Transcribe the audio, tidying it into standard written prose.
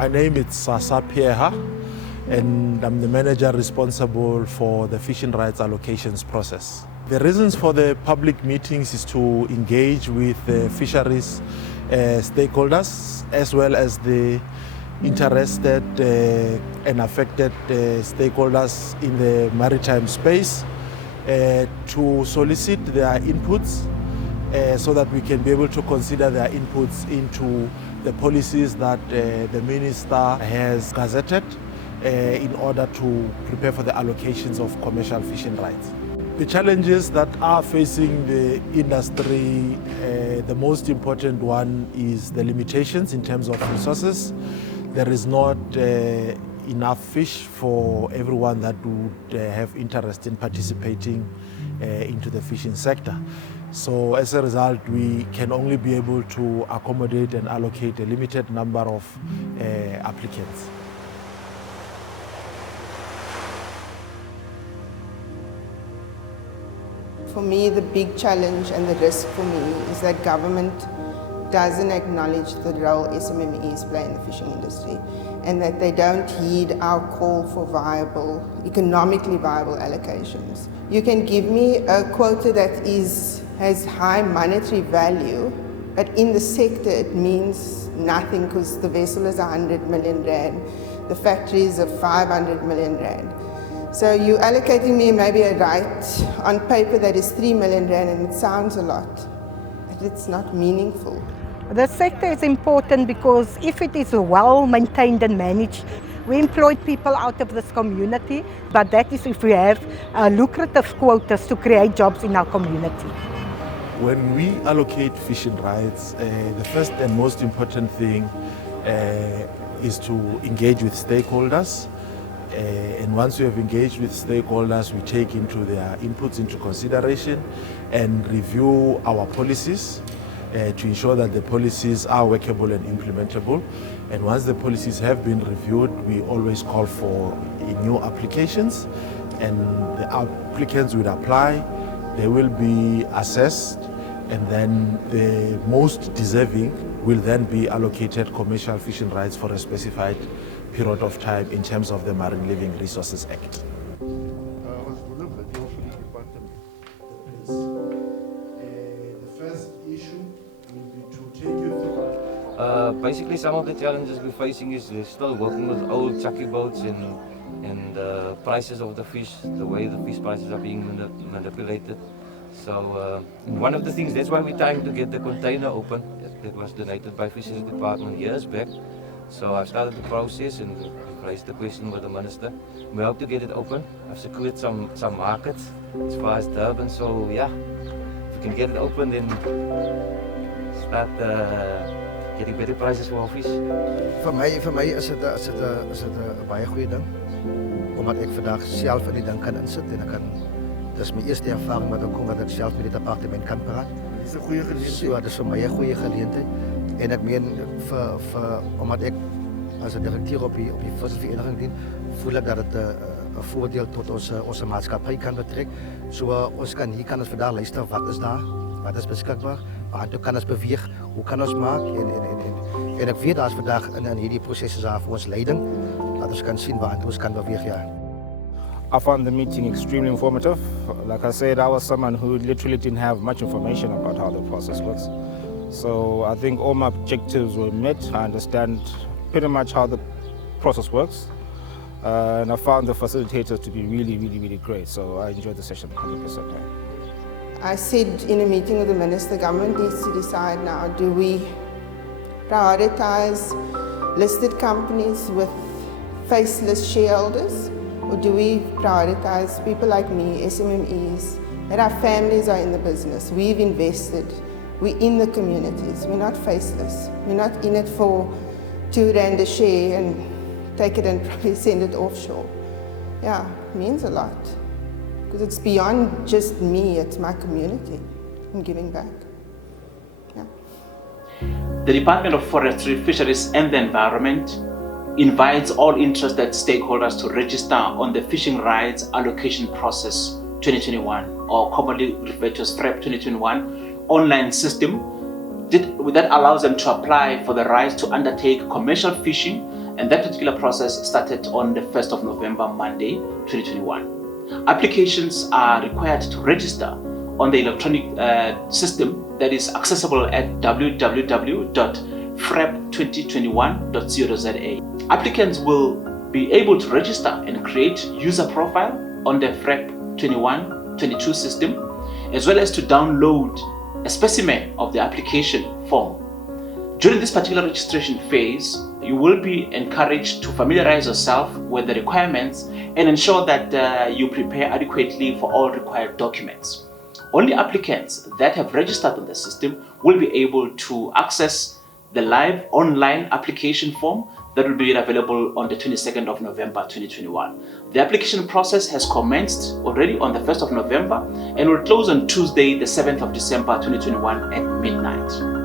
My name is Sasa Pierha, and I'm the manager responsible for the fishing rights allocations process. The reasons for the public meetings is to engage with the fisheries stakeholders as well as the interested and affected stakeholders in the maritime space to solicit their inputs so that we can be able to consider their inputs into the policies that the minister has gazetted in order to prepare for the allocations of commercial fishing rights. The challenges that are facing the industry, the most important one is the limitations in terms of resources. There is not enough fish for everyone that would have interest in participating into the fishing sector. So as a result, we can only be able to accommodate and allocate a limited number of applicants. For me, the big challenge and the risk for me is that government doesn't acknowledge the role SMMEs play in the fishing industry, and that they don't heed our call for viable, economically viable allocations. You can give me a quota that has high monetary value, but in the sector it means nothing because the vessel is 100 million rand, the factory is 500 million rand. So you're allocating me maybe a right on paper that is 3 million rand, and it sounds a lot, but it's not meaningful. The sector is important because if it is well maintained and managed, we employ people out of this community, but that is if we have lucrative quotas to create jobs in our community. When we allocate fishing rights, the first and most important thing is to engage with stakeholders. And once we have engaged with stakeholders, we take into their inputs into consideration and review our policies to ensure that the policies are workable and implementable. And once the policies have been reviewed, we always call for new applications, and the applicants will apply, they will be assessed, and then the most deserving will then be allocated commercial fishing rights for a specified period of time in terms of the Marine Living Resources Act. Basically, some of the challenges we're facing is we're still working with old chucky boats and the prices of the fish, the way the fish prices are being manipulated. So one of the things, that's why we're trying to get the container open. That was donated by Fisheries Department years back. So I've started the process and raised the question with the minister. We hope to get it open. I've secured some markets as far as Durban. So yeah, if we can get it open, then start getting better prices for our fish. Voor mij is het een baie goeie ding, omdat ik vandaag zelf in die ding kan inzitten en dat is mijn eerste ervaring met ook dat ik zelf met het departement kan praten. Het is een goede gelegenheid. Ja, dat is voor mij een goede gelegenheid. En ik meen, omdat ik als directeur op die vissersvereniging dien, voel ik dat het een voordeel tot onze maatschappij kan betrekken. Zo hier kan ons vandaag luisteren, wat is daar, wat is beschikbaar, waartoe kan ons bewegen, hoe kan ons maken. En ik weet dat vandaag in hierdie processen zijn voor ons leiding, dat ons kan zien waartoe ons kan bewegen. Ja. I found the meeting extremely informative. Like I said, I was someone who literally didn't have much information about how the process works. So I think all my objectives were met. I understand pretty much how the process works. And I found the facilitators to be really, really, really great. So I enjoyed the session 100%. I said in a meeting with the minister, government needs to decide now, do we prioritize listed companies with faceless shareholders? Or do we prioritize people like me, SMMEs, that our families are in the business, we've invested, we're in the communities, we're not faceless. We're not in it for 2 rand a share and take it and probably send it offshore. Yeah, it means a lot. Because it's beyond just me, it's my community. I'm giving back. Yeah. The Department of Forestry, Fisheries and the Environment invites all interested stakeholders to register on the Fishing Rights Allocation Process 2021, or commonly referred to as FREP 2021, online system that allows them to apply for the rights to undertake commercial fishing and that particular process started on the 1st of November, Monday, 2021. Applications are required to register on the electronic system that is accessible at www.frep2021.co.za. Applicants will be able to register and create user profile on the FREP 21-22 system, as well as to download a specimen of the application form. During this particular registration phase, you will be encouraged to familiarize yourself with the requirements and ensure that you prepare adequately for all required documents. Only applicants that have registered on the system will be able to access the live online application form that will be made available on the 22nd of November 2021. The application process has commenced already on the 1st of November and will close on Tuesday, the 7th of December 2021 at midnight.